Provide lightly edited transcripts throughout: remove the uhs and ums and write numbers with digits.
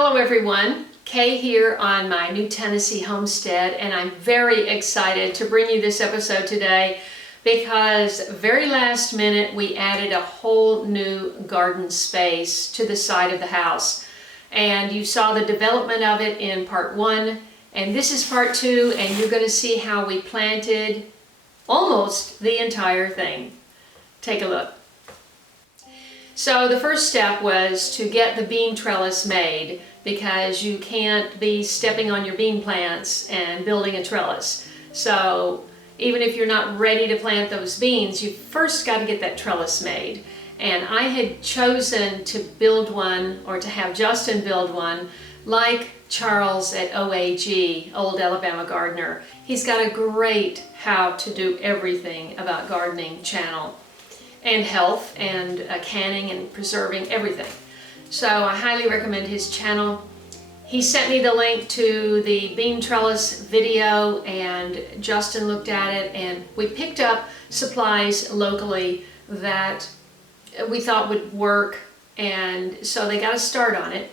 Hello everyone, Kay here on my new Tennessee homestead, and I'm very excited to bring you this episode today because very last minute we added a whole new garden space to the side of the house. And you saw the development of it in part 1, and this is part 2, and you're going to see how we planted almost the entire thing. Take a look. So the first step was to get the bean trellis made, because you can't be stepping on your bean plants and building a trellis. So even if you're not ready to plant those beans, you first got to get that trellis made. And I had chosen to build one, or to have Justin build one, like Charles at OAG, Old Alabama Gardener. He's got a great how to do everything about gardening channel, and health, and canning and preserving everything. So I highly recommend his channel. He sent me the link to the bean trellis video, and Justin looked at it, and we picked up supplies locally that we thought would work, and so they got a start on it.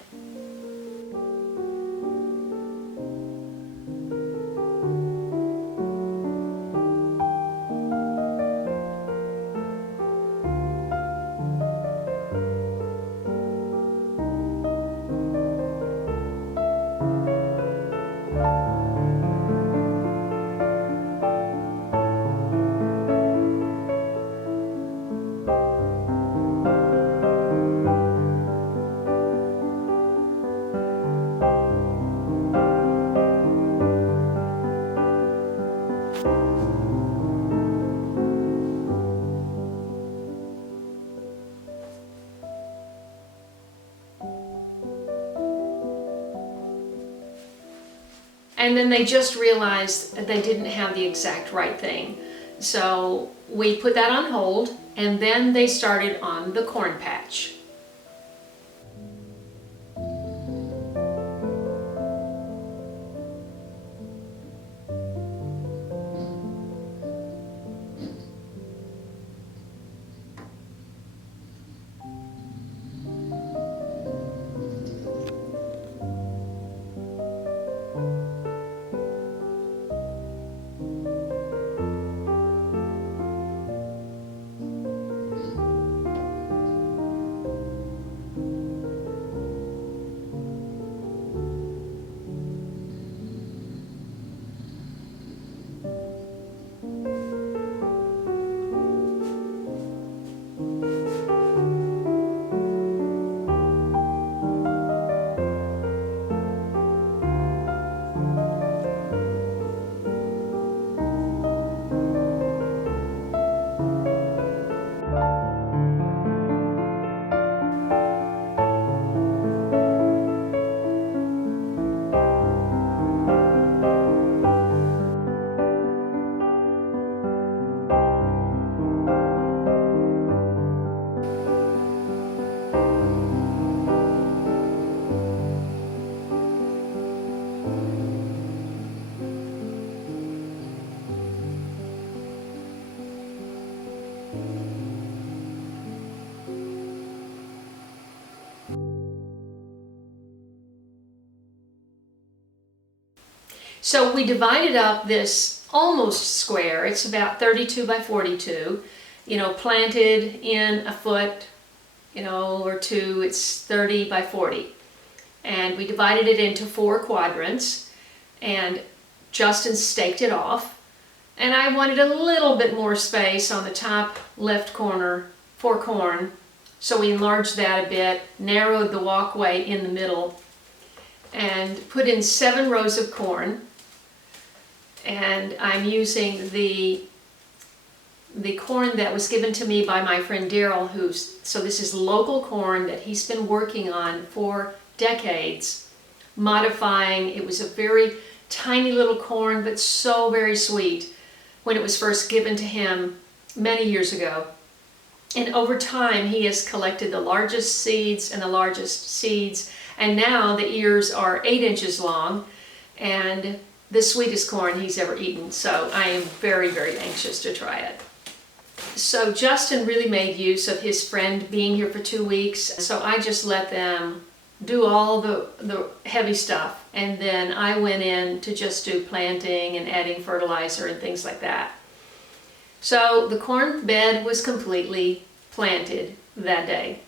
And then they just realized that they didn't have the exact right thing. So we put that on hold, and then they started on the corn patch. So we divided up this almost square. It's about 32 by 42, planted in a foot, or two. It's 30 by 40. And we divided it into 4 quadrants, and Justin staked it off. And I wanted a little bit more space on the top left corner for corn. So we enlarged that a bit, narrowed the walkway in the middle, and put in 7 rows of corn. And I'm using the corn that was given to me by my friend Daryl, so this is local corn that he's been working on for decades, modifying. It was a very tiny little corn, but so very sweet when it was first given to him many years ago. And over time, he has collected the largest seeds and the largest seeds, and now the ears are 8 inches long, and the sweetest corn he's ever eaten. So I am very, very anxious to try it. So Justin really made use of his friend being here for 2 weeks, so I just let them do all the heavy stuff, and then I went in to just do planting and adding fertilizer and things like that. So the corn bed was completely planted that day.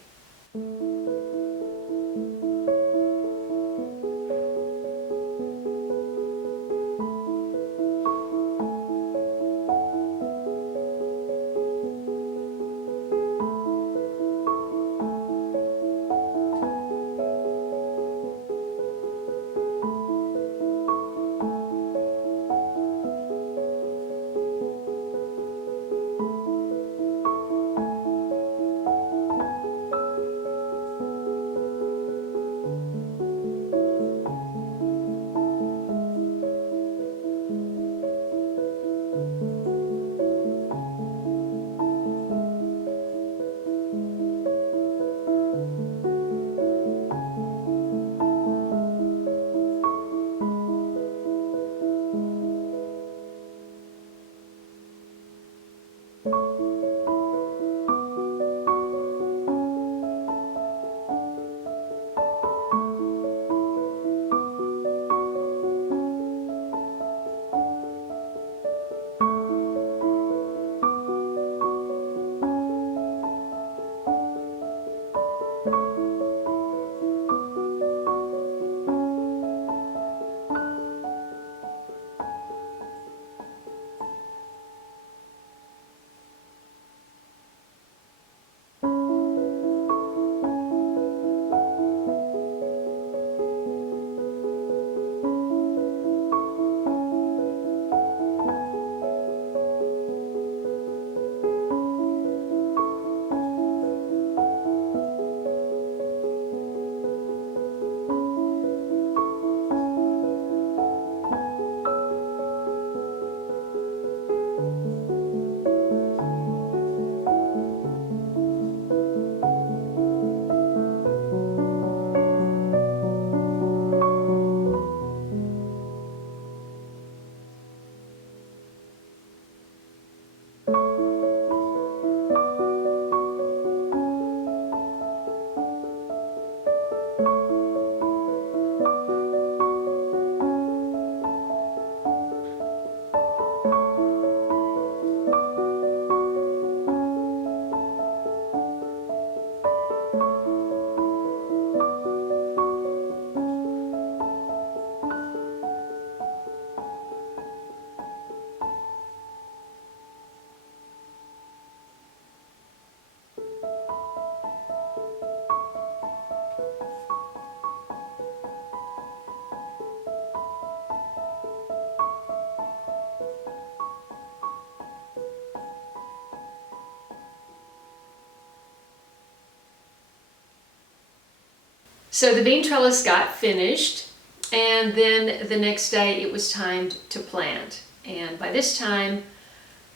So the bean trellis got finished, and then the next day it was time to plant. And by this time,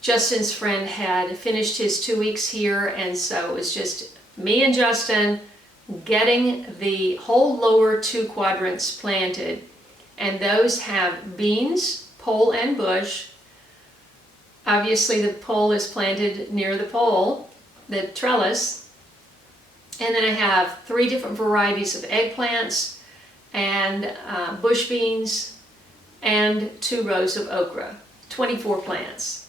Justin's friend had finished his 2 weeks here, and so it was just me and Justin getting the whole lower 2 quadrants planted. And those have beans, pole, and bush. Obviously the pole is planted near the pole, the trellis. And then I have 3 different varieties of eggplants and bush beans and 2 rows of okra. 24 plants.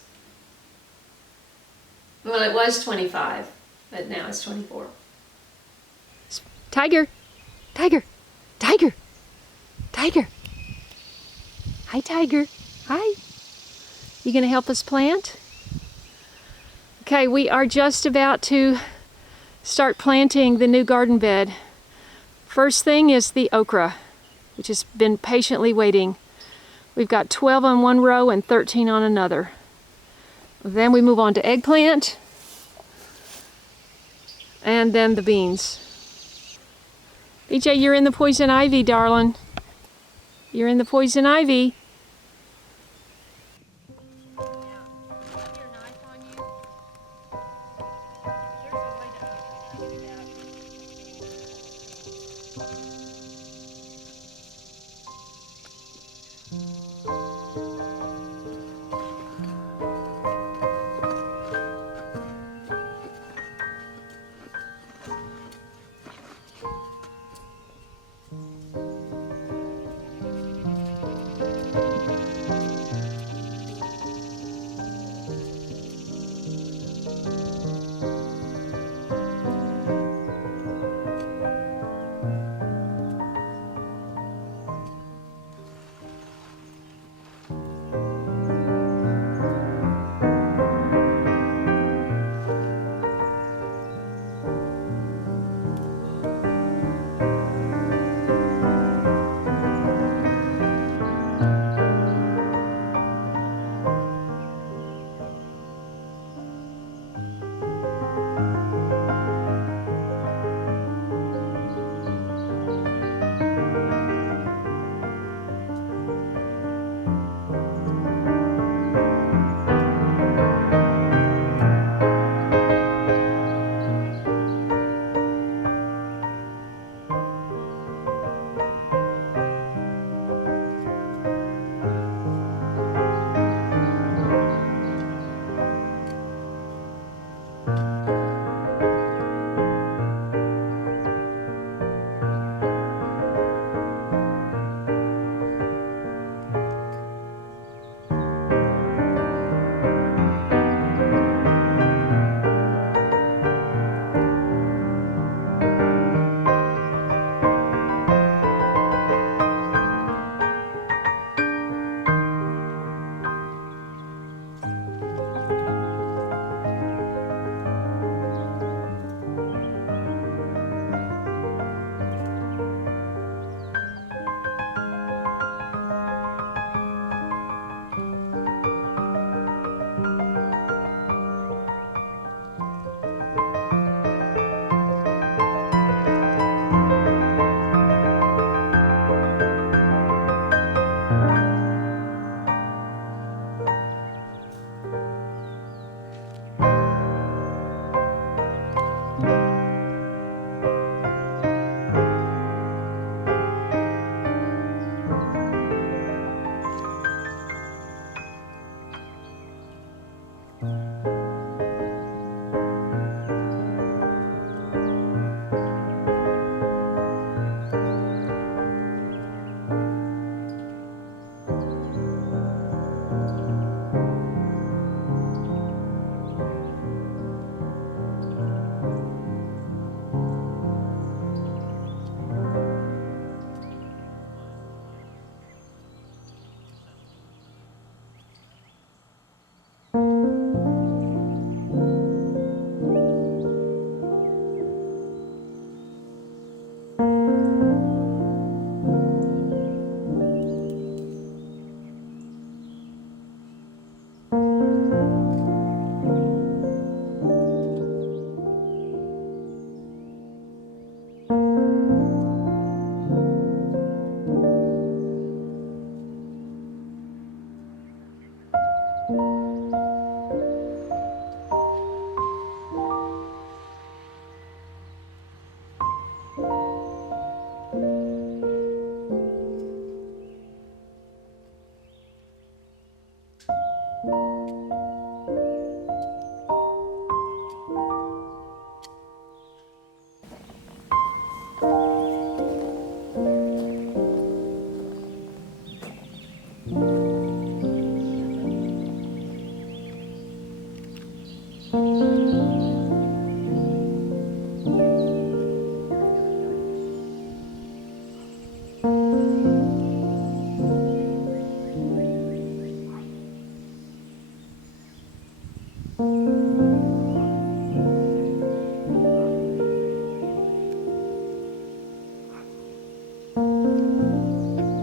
Well, it was 25, but now it's 24. Tiger, Tiger, Tiger, Tiger. Hi, Tiger. Hi. You gonna help us plant? Okay, we are just about to start planting the new garden bed. First thing is the okra, which has been patiently waiting. We've got 12 on one row and 13 on another. Then we move on to eggplant, and then the beans. BJ, you're in the poison ivy, darling. You're in the poison ivy.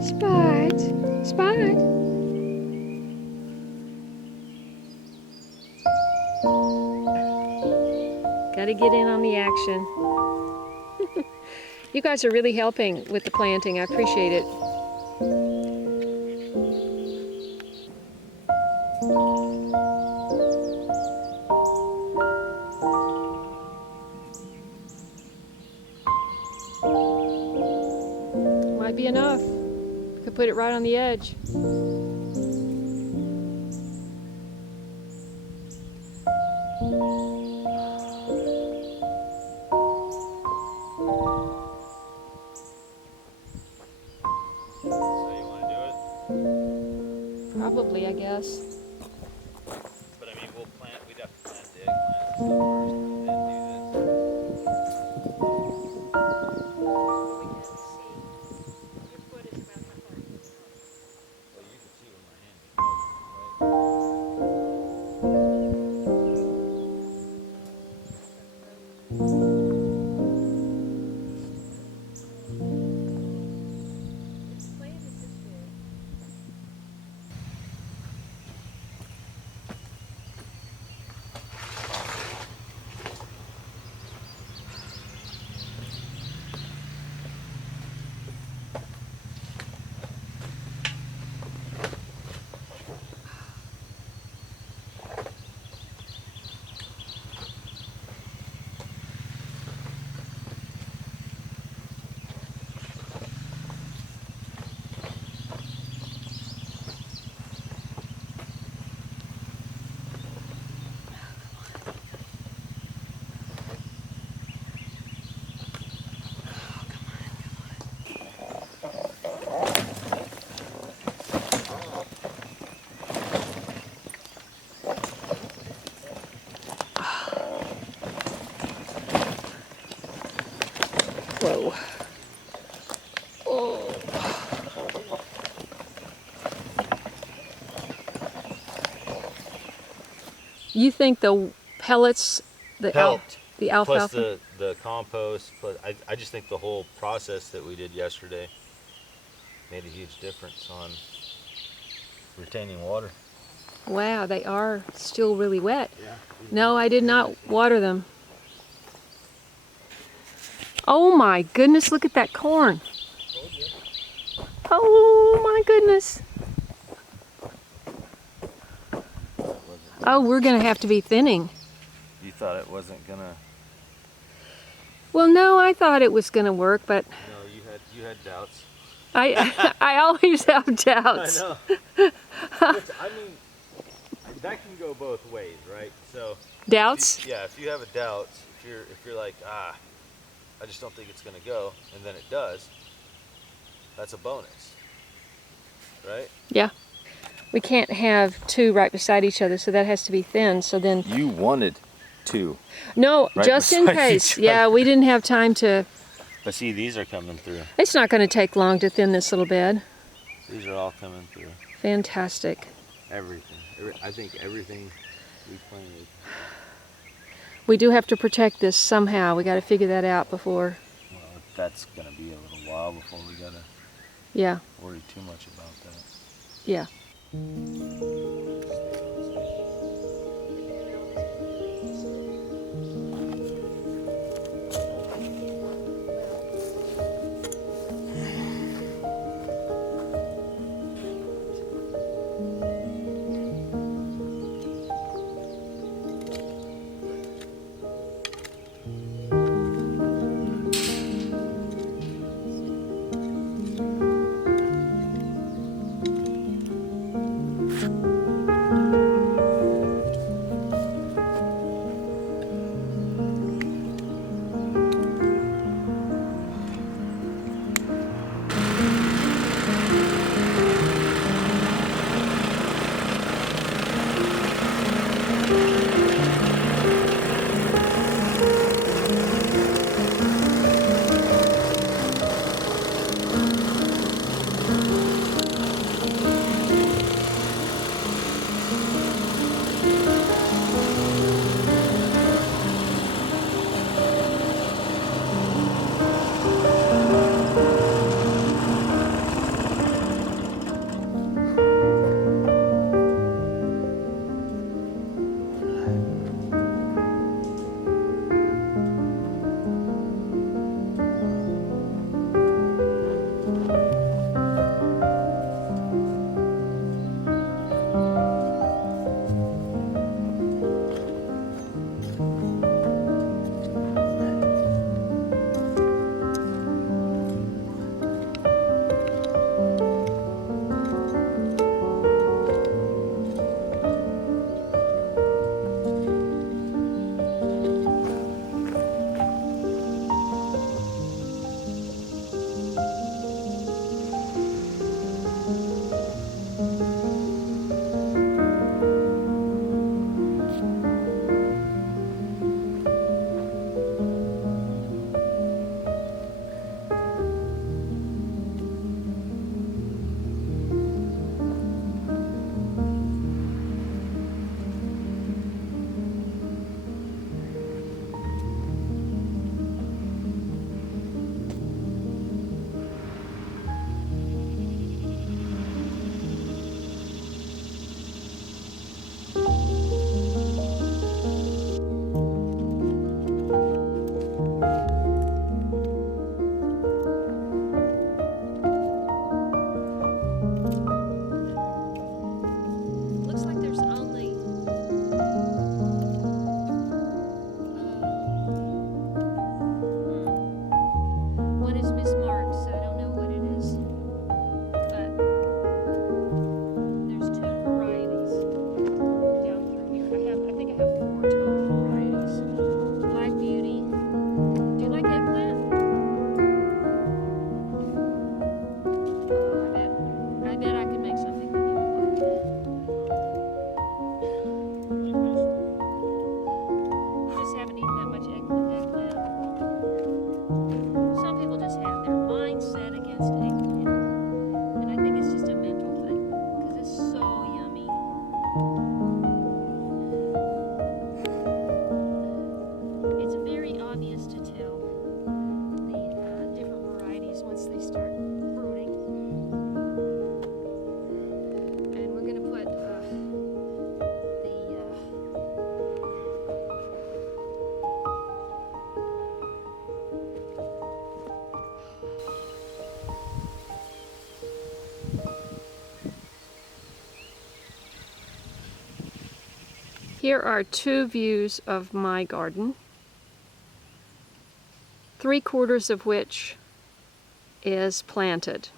Spot, Spot. Gotta get in on the action. You guys are really helping with the planting. I appreciate it. Might be enough. Could put it right on the edge. Probably, I guess. But I mean, we'd have to plant the eggplants and stuff first, and then do this. Well, you can see where my hand is moving, right? Whoa. Oh. You think the pellets, Helped. the Plus alfalfa? the compost, but I just think the whole process that we did yesterday made a huge difference on retaining water. Wow, they are still really wet. Yeah. No, I did not water them. Oh my goodness, look at that corn. Oh my goodness. Oh, we're gonna have to be thinning. You thought it wasn't gonna? Well, no, I thought it was gonna work, but No, you had doubts. I always have doubts. I know. I mean, I that can go both ways, right? So Doubts? if you have a doubt, if you're like, I just don't think it's gonna go, and then it does, that's a bonus, right? Yeah. We can't have two right beside each other, so that has to be thin. So then, You wanted two. no, Right just in beside case. each other. Yeah, we didn't have time to. But see, these are coming through. It's not going to take long to thin this little bed. These are all coming through. Fantastic. Everything. I think everything we planted. We do have to protect this somehow. We got to figure that out before. Well, that's gonna be a little while before we gotta Yeah, worry too much about that. yeah. Here are two views of my garden, 3/4 of which is planted.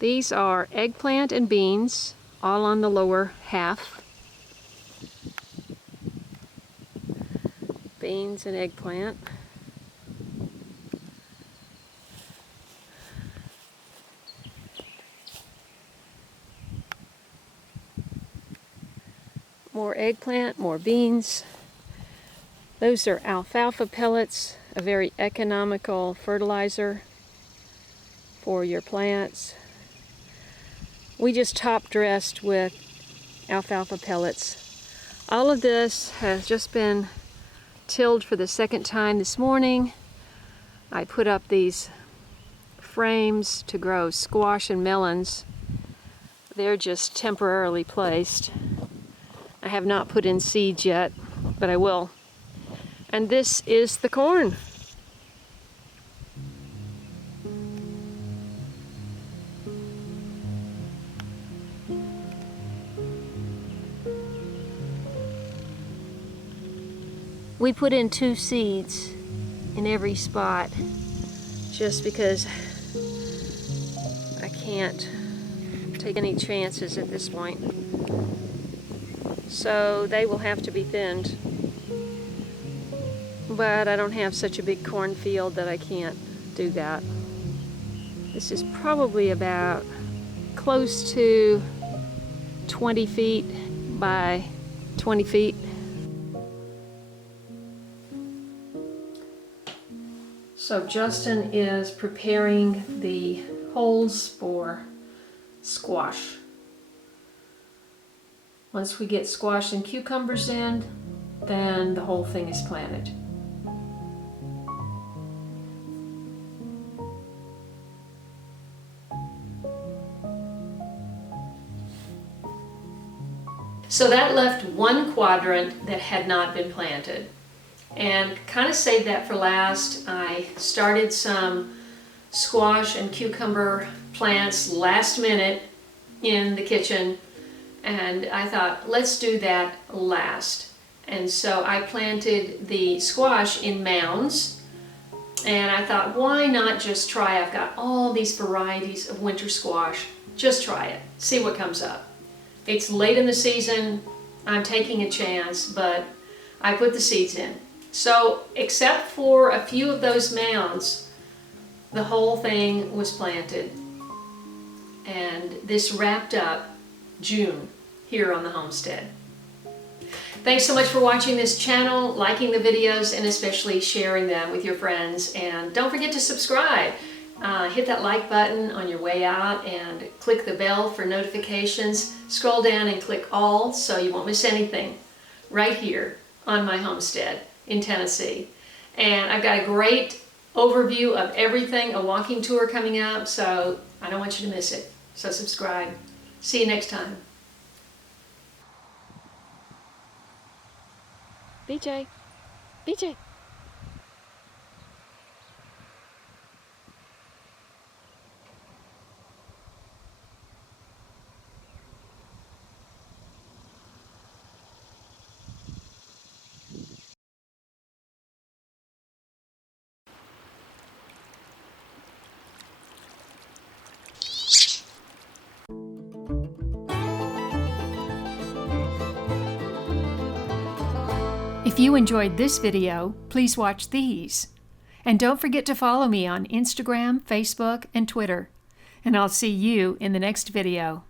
These are eggplant and beans all on the lower half. Beans and eggplant. More eggplant, more beans. Those are alfalfa pellets, a very economical fertilizer for your plants. We just top dressed with alfalfa pellets. All of this has just been tilled for the second time this morning. I put up these frames to grow squash and melons. They're just temporarily placed. I have not put in seeds yet, but I will. And this is the corn. We put in 2 seeds in every spot just because I can't take any chances at this point. So they will have to be thinned. But I don't have such a big cornfield that I can't do that. This is probably about close to 20 feet by 20 feet. So Justin is preparing the holes for squash. Once we get squash and cucumbers in, then the whole thing is planted. So that left one quadrant that had not been planted. And kind of saved that for last. I started some squash and cucumber plants last minute in the kitchen, and I thought, let's do that last. And so I planted the squash in mounds, and I thought, why not just try? I've got all these varieties of winter squash. Just try it, see what comes up. It's late in the season, I'm taking a chance, but I put the seeds in. So except for a few of those mounds, the whole thing was planted. And this wrapped up June here on the homestead. Thanks so much for watching this channel, liking the videos, and especially sharing them with your friends. And don't forget to subscribe. Hit that like button on your way out and click the bell for notifications. Scroll down and click all so you won't miss anything right here on my homestead in Tennessee. And I've got a great overview of everything, a walking tour coming up, so I don't want you to miss it. So subscribe. See you next time. BJ, BJ. If you enjoyed this video, please watch these. And don't forget to follow me on Instagram, Facebook, and Twitter. And I'll see you in the next video.